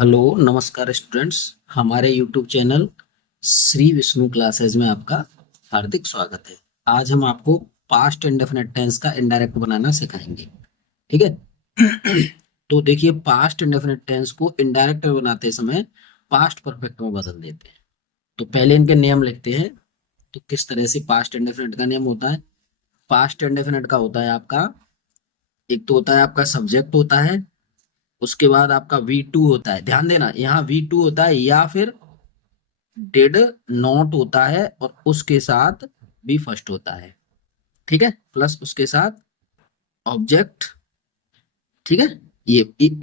Hello नमस्कार students. हमारे YouTube channel Shri Vishnu classes में आपका हार्दिक स्वागत है। आज हम आपको पास्ट इंडेफिनिट टेंस का इनडायरेक्ट बनाना सिखाएंगे। ठीक है। तो देखिए, पास्ट इंडेफिनिट टेंस को इनडायरेक्ट बनाते समय पास्ट परफेक्ट में बदल देते हैं। तो पहले इनके नियम लिखते हैं। तो किस तरह से पास्ट इंडेफिनिट का नियम होता है? पास्ट इंडेफिनिट का होता है आपका, एक तो होता है आपका सब्जेक्ट होता है, उसके बाद आपका V2 होता है। ध्यान देना, यहाँ V2 होता है या फिर डिड नॉट होता है और उसके साथ बी फर्स्ट होता है। ठीक है, प्लस उसके साथ ऑब्जेक्ट। ठीक है,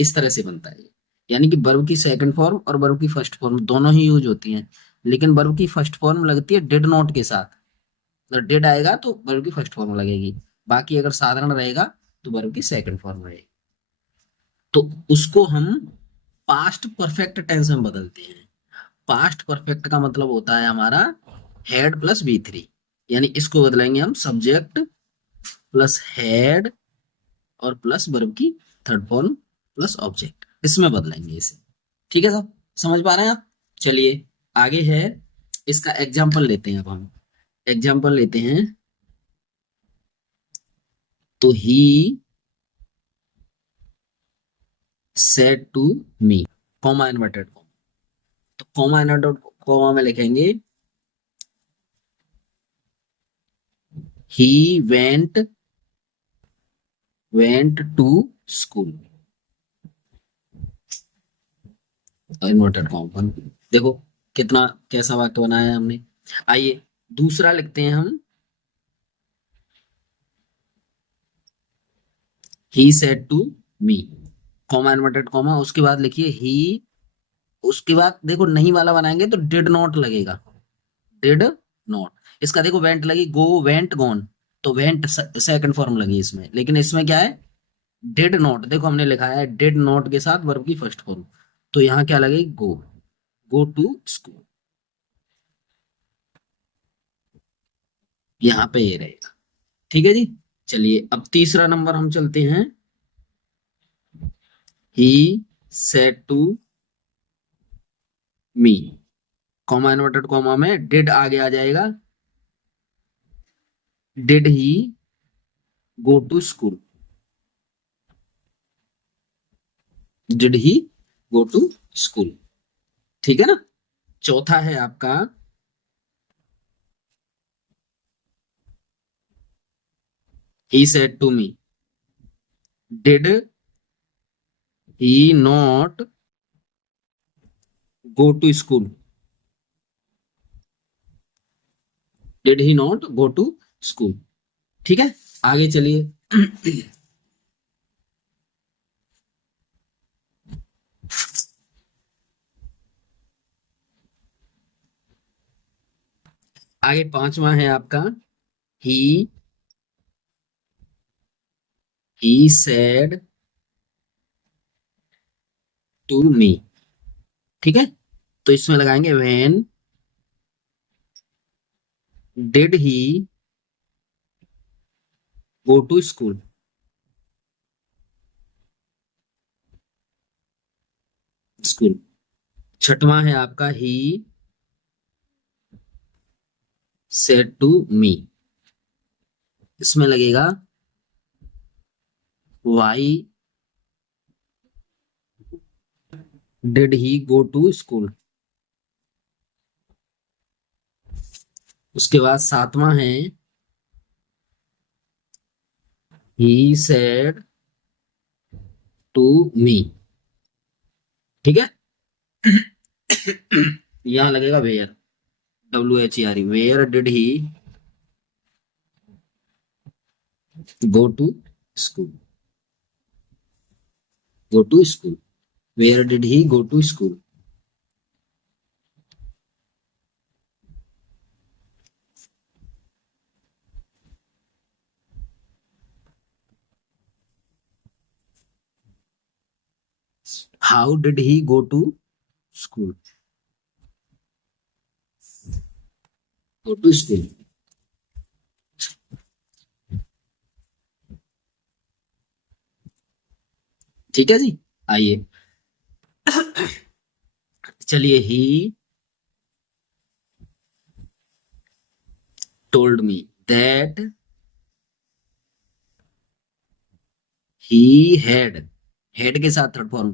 इस तरह से बनता है। यानी कि वर्ब की सेकंड फॉर्म और वर्ब की फर्स्ट फॉर्म दोनों ही यूज होती हैं, लेकिन वर्ब की फर्स्ट फॉर्म लगती है डिड नॉट के साथ। अगर डिड आएगा तो वर्ब की फर्स्ट फॉर्म लगेगी, बाकी अगर साधारण रहेगा तो वर्ब की सेकंड फॉर्म रहेगी। तो उसको हम पास्ट परफेक्ट टेंस में बदलते हैं। पास्ट परफेक्ट का मतलब होता है हमारा हेड प्लस V3। यानी इसको बदलेंगे हम सब्जेक्ट प्लस हेड और प्लस वर्ब की थर्ड फॉर्म प्लस ऑब्जेक्ट, इसमें बदलेंगे इसे। ठीक है सब, समझ पा रहे हैं आप? चलिए आगे है, इसका एग्जाम्पल लेते हैं। अब हम एग्जाम्पल लेते हैं। तो he said to me, comma inverted comma. तो कॉमा इन्वर्टेड कॉमा में लिखेंगे he went to school, inverted comma. देखो कितना कैसा वाक्य बनाया है हमने। आइए दूसरा लिखते हैं हम। He said to me, comma inverted comma, उसके बाद लिखिए ही। उसके बाद देखो नहीं वाला बनाएंगे तो डिड नॉट लगेगा, डिड नॉट। इसका देखो वेंट लगी, गो वेंट गॉन, तो वेंट सेकंड फॉर्म लगी इसमें, लेकिन इसमें क्या है? Did not. देखो हमने लिखा है डिड नॉट के साथ वर्ब की फर्स्ट फॉर्म, तो यहाँ क्या लगेगी? गो, गो टू स्कूल। यहाँ पे ये रहेगा। ठीक है जी। चलिए अब तीसरा नंबर हम चलते हैं। He said to me, comma inverted comma में डिड आगे आ जाएगा। Did he go to school, did he go to school. ठीक है ना। चौथा है आपका, he said to me, did he not go to school, did he not go to school. ठीक है, आगे चलिए। आगे पांचवा है आपका, ही सेड टू मी। ठीक है, तो इसमें लगाएंगे when did he go to school. School. छठवां है आपका, ही सेड टू मी। इसमें लगेगा why did he go to school. उसके बाद सातवां है, ही सेड टू मी। ठीक है। यहां लगेगा where, WHERE, where did he go to school, go to school, where did he go to school. How did he go to school, go to school. ठीक है जी। आइए चलिए, he told me that he had के साथ third form,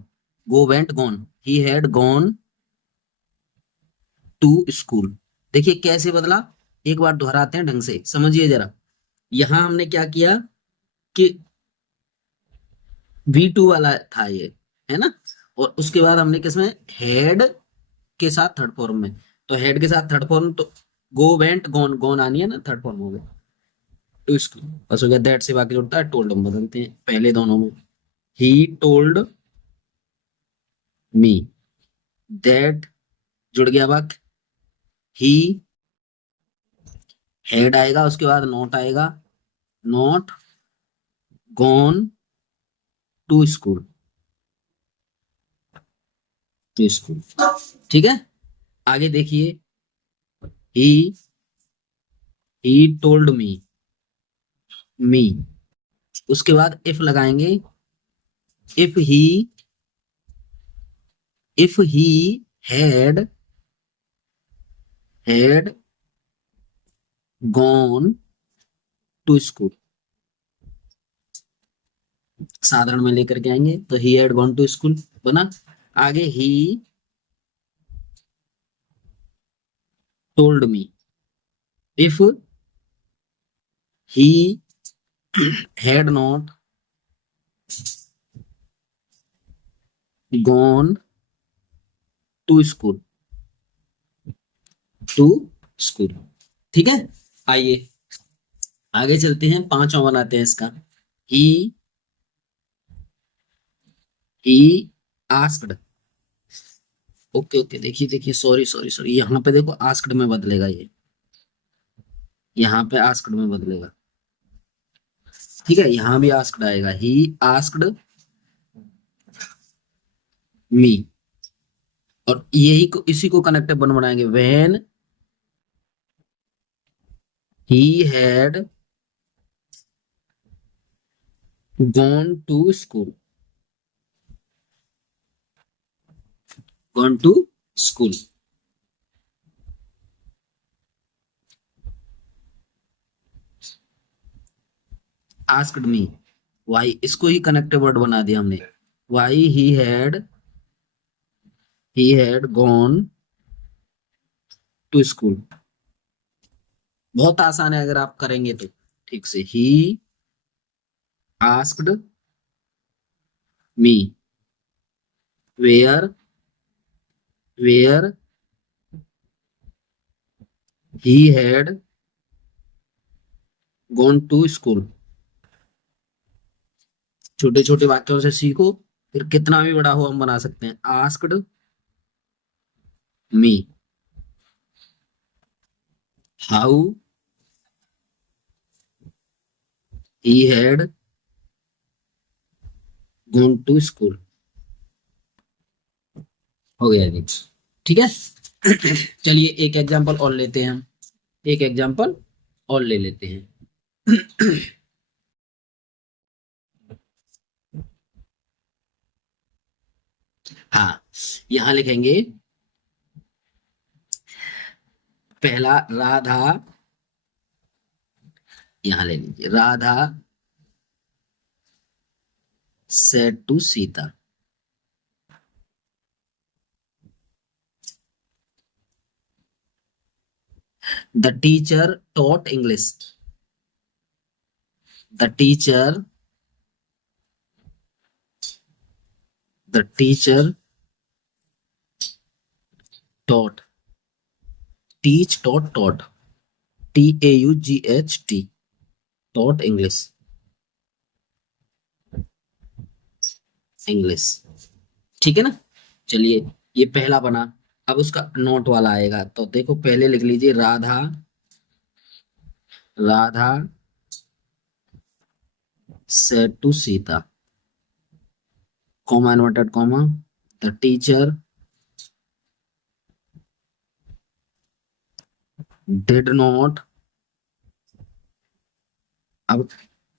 go went gone, he had gone to school. देखिए कैसे बदला, एक बार दोहराते हैं ढंग से, समझिए जरा। यहां हमने क्या किया कि V2 वाला था ये, है ना, और उसके बाद हमने किसमें, हेड के साथ थर्ड फॉर्म में, तो हेड के साथ थर्ड फॉर्म तो गो वेंट गॉन, गॉन आनी है ना, थर्ड फॉर्म हो गया टू स्कूल, बस हो गया। दैट से बाकी जुड़ता है, टोल्ड हम बदलते हैं पहले दोनों में, ही टोल्ड मी दैट, जुड़ गया वाक्य, ही हेड आएगा, उसके बाद नॉट आएगा, not gone to school, to school, ठीक है। आगे देखिए, ही ही टोल्ड मी, उसके बाद इफ लगाएंगे, if he had gone to school, साधारण में लेकर के आएंगे तो he had gone to school बना। आगे he told me, if he had not gone to school, to school, ठीक है। आइए आगे चलते हैं, पांचवा बनाते हैं इसका, ही ही आस्क्ड, ओके ओके, देखिए देखिए, सॉरी सॉरी सॉरी, यहाँ पे देखो आस्क्ड में बदलेगा ये, यहाँ पे आस्क्ड में बदलेगा, ठीक है, यहाँ भी आस्क्ड आएगा, ही आस्क्ड मी, और यही को इसी को कनेक्टिव बन बनाएंगे, when he had gone to school, gone to school, asked me, why, इसको ही कनेक्टिव वर्ड बना दिया हमने, why he had gone to school, बहुत आसान है अगर आप करेंगे तो ठीक से, he asked me where he had gone to school, छोटे छोटे वाक्यों से सीखो, फिर कितना भी बड़ा हो हम बना सकते हैं। Asked me how he had gone to school, हो गया जी, ठीक है। चलिए एक एग्जांपल और लेते हैं हम, एक एग्जांपल और ले लेते हैं। हाँ, यहां लिखेंगे पहला, राधा, यहां ले लीजिए, Radha said to Sita, the teacher taught English, the teacher taught, teach taught taught, TAUGHT, taught English, English, ठीक है ना। चलिए ये पहला बना, अब उसका नोट वाला आएगा, तो देखो पहले लिख लीजिए, Radha said to Sita, comma inverted comma, the teacher did not, अब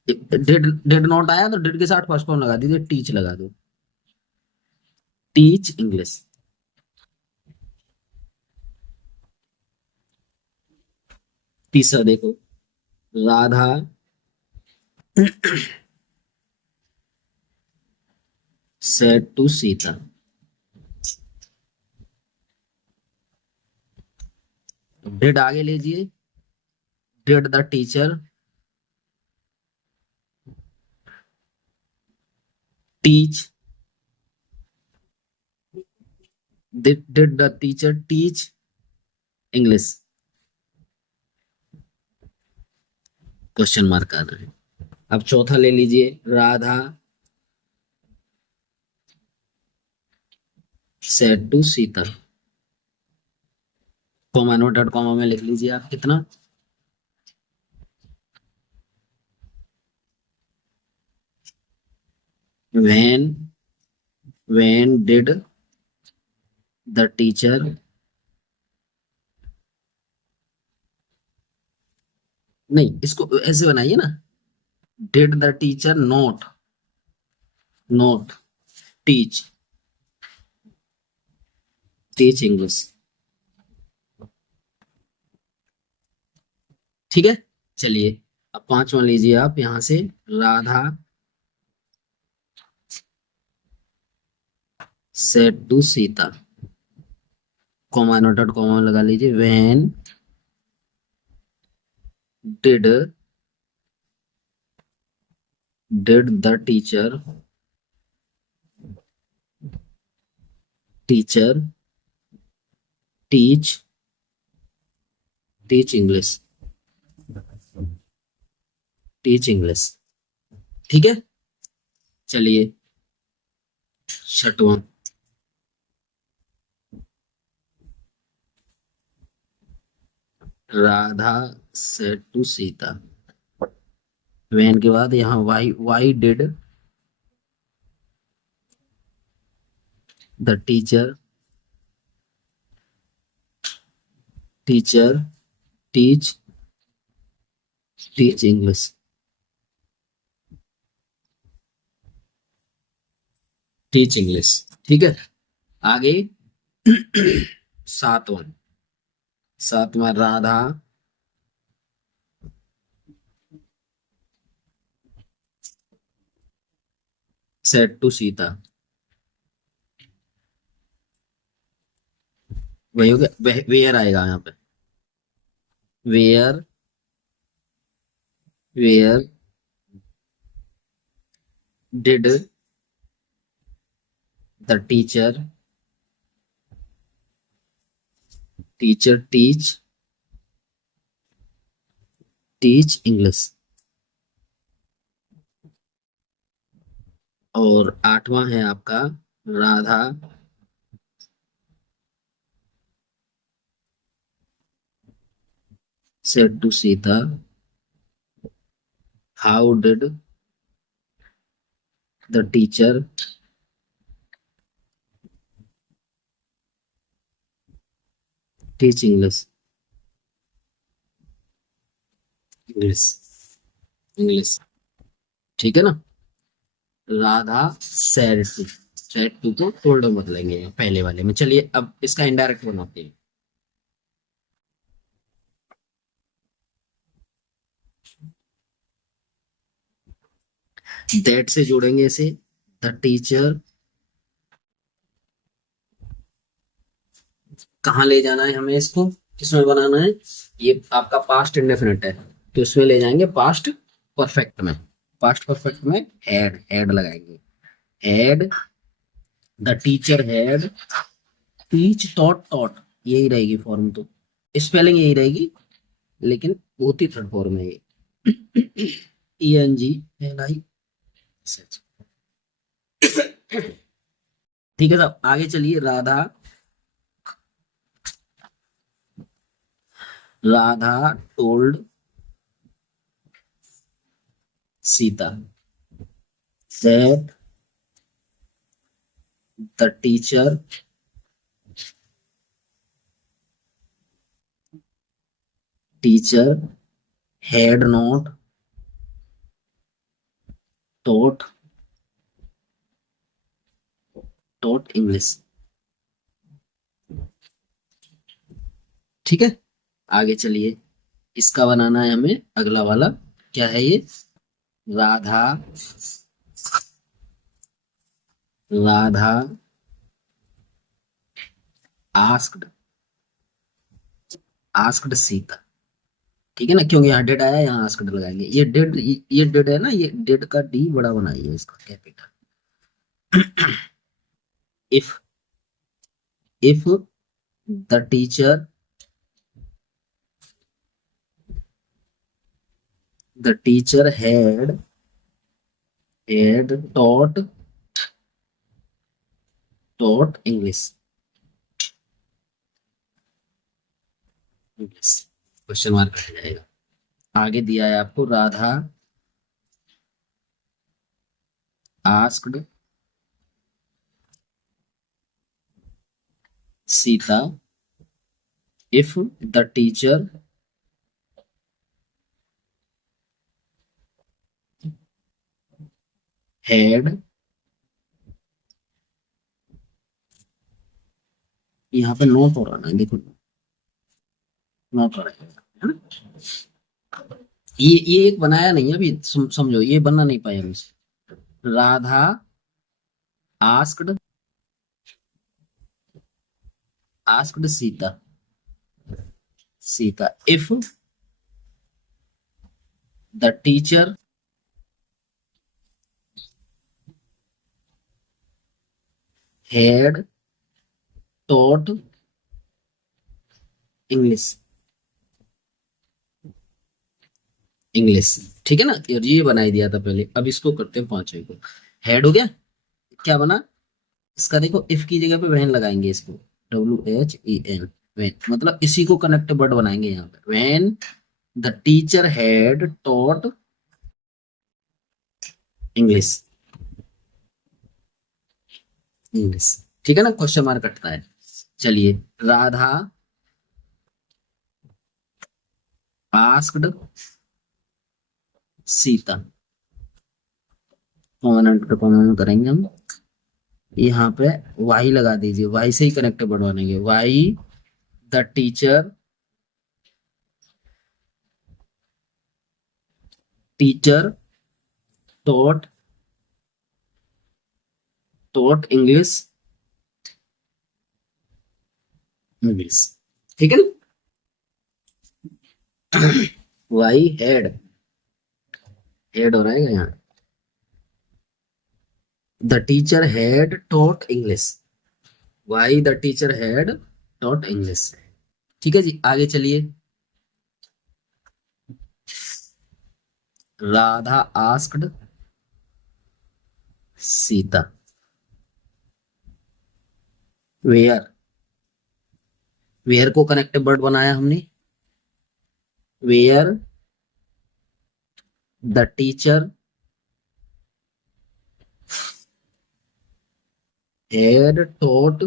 डिड नॉट आया तो डिड के साथ फर्स्ट फॉर्म लगा दीजिए, टीच लगा दो, टीच इंग्लिश, तीसरा देखो, Radha said to Sita. Did आगे लीजिए, did the teacher teach, did the teacher teach English, question mark आना है। अब चौथा ले लीजिए, Radha said to Sita. Comma noted comma में लिख लीजिए आप कितना, when did the teacher, नहीं इसको ऐसे बनाइए ना, did the teacher not teach English। ठीक है, चलिए अब पांचवा लीजिए आप यहां से, Radha said to Sita, comma noted comma लगा लीजिए, when did the teacher teach English, teach English. ठीक है, चलिए छठवां, Radha said to Sita, when के बाद यहाँ why did the teacher teach English, teach English. ठीक है, आगे सातवां राधा सेड टू सीता, वही हो गया, वेयर आएगा यहाँ पे, where did the teacher teach English. और आठवां है आपका, Radha said to Sita, how did the teacher teach English, English. ठीक है ना, राधा सेड टू को टोल्ड बदलेंगे पहले वाले में। चलिए अब इसका इनडायरेक्ट बनाते हैं, दैट से जोड़ेंगे इसे, द टीचर, कहाँ ले जाना है हमें इसको, किसमें बनाना है, ये आपका पास्ट इंडेफिनिट है तो इसमें ले जाएंगे पास्ट परफेक्ट में, पास्ट परफेक्ट में हैड लगाएंगे, had the teacher had teach taught यही रहेगी फॉर्म, तो स्पेलिंग यही रहेगी लेकिन होती थर्ड फॉर्म है ये, ENGLI। ठीक है साहब, आगे चलिए, Radha told Sita that the teacher had not taught English। ठीक है, आगे चलिए, इसका बनाना है हमें अगला वाला। क्या है ये? Radha Radha asked asked Sita. ठीक है ना, क्योंकि यहाँ डेड आया, यहाँ आस्क्ड लगाएंगे। ये डेड है ना, ये डेड का डी बड़ा बनाइए इसका, capital. If if the teacher had taught English, question mark हट जाएगा। आगे दिया है आपको, Radha asked Sita if the teacher had, यहाँ पे नोट हो रहा है, देखो नोट हो रहा है ना। ये एक बनाया नहीं है अभी, समझो ये बनना नहीं पाया हमसे। Radha asked Sita if the teacher had taught English. ठीक है ना, ये बनाई दिया था पहले। अब इसको करते हैं पांचवे को। हेड हो गया, क्या बना इसका, देखो इफ की जगह पे वैन लगाएंगे इसको, WHEN, वैन, मतलब इसी को कनेक्ट वर्ड बनाएंगे यहाँ पे। When the teacher had taught English. ठीक है ना, क्वेश्चन मार्क कटता है। चलिए, राधा आस्क्ड सीता, परमानेंट करेंगे हम। यहाँ पे वाई लगा दीजिए, वाई से ही कनेक्ट वर्ड बनेंगे। Why the teacher taught English. ठीक है ना, वाई हेड हो रहा है यहाँ। The teacher had taught English, why the teacher had taught English. ठीक है जी, आगे चलिए। राधा आस्क्ड सीता वेयर को कनेक्टिव वर्ड बनाया हमने। Where the teacher had taught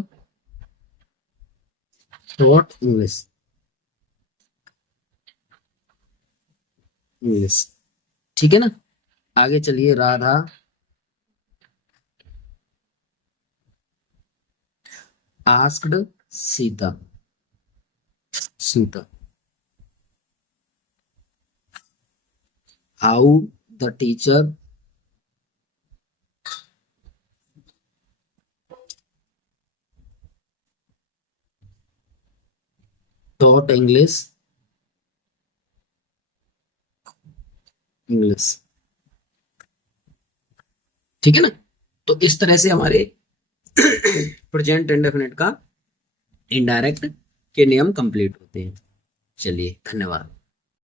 English. ठीक है ना, आगे चलिए। Radha asked Sita how the teacher taught English. ठीक है ना, तो इस तरह से हमारे प्रेजेंट इंडेफिनिट का इनडायरेक्ट के नियम कंप्लीट होते हैं। चलिए, धन्यवाद।